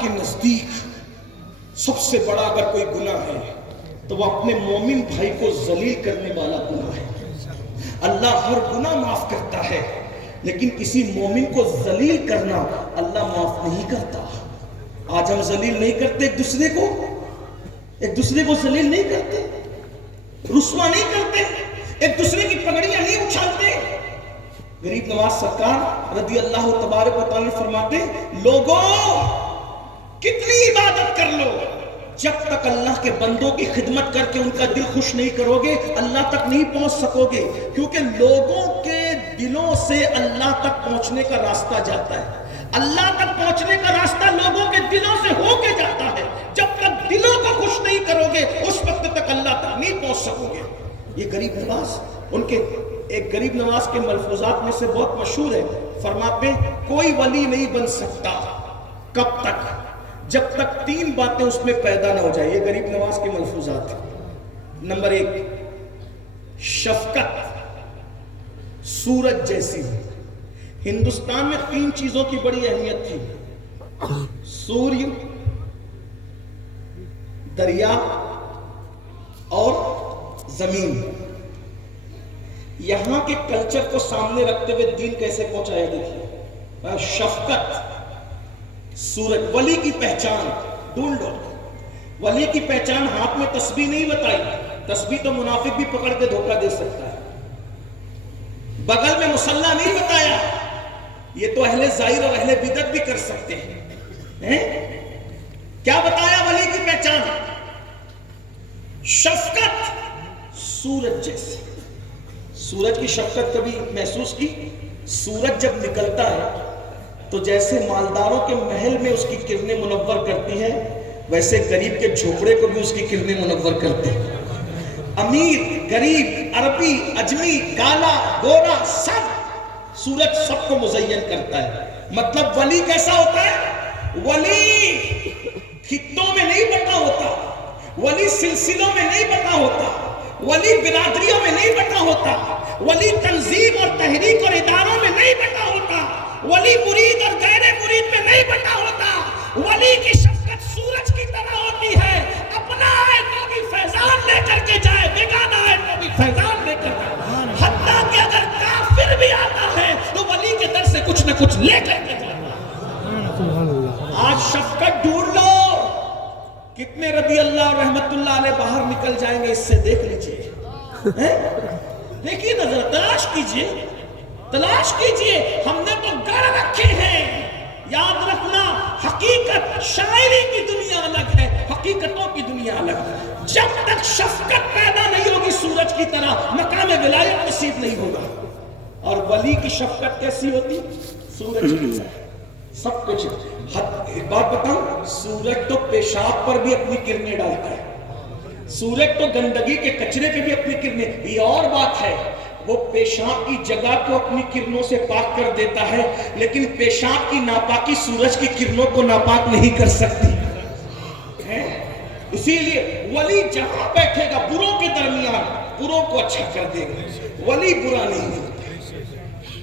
کے نزدیک سب سے بڑا اگر کوئی گناہ ہے تو وہ اپنے مومن بھائی کو ذلیل کرنے والا گناہ ہے۔ اللہ ہر گناہ معاف کرتا ہے لیکن کسی مومن کو ذلیل کرنا اللہ معاف نہیں کرتا۔ آج ہم ذلیل نہیں کرتے ایک دوسرے کو ذلیل نہیں کرتے، رسوا نہیں کرتے، ایک دوسرے کی پگڑیاں نہیں اچھالتے۔ غریب نواز سرکار رضی اللہ تبارک و تعالی فرماتے، لوگوں کتنی عبادت کر لو، جب تک اللہ کے بندوں کی خدمت کر کے ان کا دل خوش نہیں کرو گے اللہ تک نہیں پہنچ سکو گے، کیونکہ لوگوں کے دلوں سے اللہ تک پہنچنے کا راستہ جاتا ہے، اللہ تک پہنچنے کا راستہ لوگوں کے دلوں سے ہو کے جاتا ہے۔ جب تک دلوں کو خوش نہیں کرو گے اس وقت تک اللہ تک نہیں پہنچ سکو گے۔ یہ غریب نواز ان کے ایک غریب نواز کے ملفوظات میں سے بہت مشہور ہے، فرماتے کوئی ولی نہیں بن سکتا کب تک جب تک 3 باتیں اس میں پیدا نہ ہو جائے۔ یہ غریب نواز کے ملفوظات ہیں۔ نمبر 1 شفقت سورج جیسی۔ ہندوستان میں 3 چیزوں کی بڑی اہمیت تھی، سوریہ، دریا اور زمین۔ یہاں کے کلچر کو سامنے رکھتے ہوئے دین کیسے پہنچایا؟ دیکھیے، شفقت سورج۔ ولی کی پہچان ڈھونڈ لو، ولی کی پہچان ہاتھ میں تسبیح نہیں بتائی، تسبیح تو منافق بھی پکڑ کے دھوکہ دے سکتا ہے، بغل میں مصلی نہیں بتایا، یہ تو اہل ظاہر اور اہل بدعت بھی کر سکتے ہیں۔ کیا بتایا ولی کی پہچان؟ شفقت سورج جیسی۔ سورج کی شفقت کبھی محسوس کی؟ سورج جب نکلتا ہے تو جیسے مالداروں کے محل میں اس کی کرنیں منور کرتی ہیں، ویسے غریب کے جھوپڑے کو بھی اس کی کرنیں منور کرتی ہیں۔ امیر، غریب، عربی، اجمی، کالا، گورا، سب سورج سب کو مزین کرتا ہے۔ مطلب ولی کیسا ہوتا ہے؟ ولی خطوں میں نہیں بٹا ہوتا، ولی سلسلوں میں نہیں بٹا ہوتا، ولی برادریوں میں نہیں بٹا ہوتا، ولی تنظیم اور تحریک اور اداروں میں نہیں بٹا ہوتا، ولی مرید اور غیر مرید میں نہیں بٹا ہوتا۔ ولی کی شفقت سورج کی طرح ہوتی ہے، اپنا آئے تو بھی فیضان لے کر کے جائے، بیگانہ آئے تو بھی فیضان لے کر جائے، حتیٰ کہ اگر کافر بھی آتا ہے تو ولی کے در سے کچھ نہ کچھ لے کر کے جائے۔ آج شفقت ڈھونڈ لو، کتنے رضی اللہ اور رحمت اللہ علیہ باہر نکل جائیں گے، اس سے دیکھ لیجئے، دیکھیے نظر، تلاش کیجئے، تلاش کیجئے۔ ہم نے تو گڑھ رکھے ہیں، یاد رکھنا حقیقت شاعری کی دنیا الگ ہے، حقیقتوں کی دنیا الگ ہے۔ جب تک شفقت پیدا نہیں ہوگی سورج کی طرح مقام ولایت نصیب نہیں ہوگا۔ اور ولی کی شفقت کیسی ہوتی؟ سورج کی طرح سب کچھ۔ ایک بات بتاؤں، سورج تو پیشاب پر بھی اپنی کرنیں ڈالتا ہے، سورج تو گندگی کے کچرے پہ بھی اپنی کرنیں۔ یہ اور بات ہے، وہ پیشاب کی جگہ کو اپنی کرنوں سے پاک کر دیتا ہے، لیکن پیشاب کی ناپاکی سورج کی کرنوں کو ناپاک نہیں کر سکتی۔ اسی لیے ولی جہاں بیٹھے گا بروں کے درمیان بروں کو اچھا کر دے گا، ولی برا نہیں ہوگا۔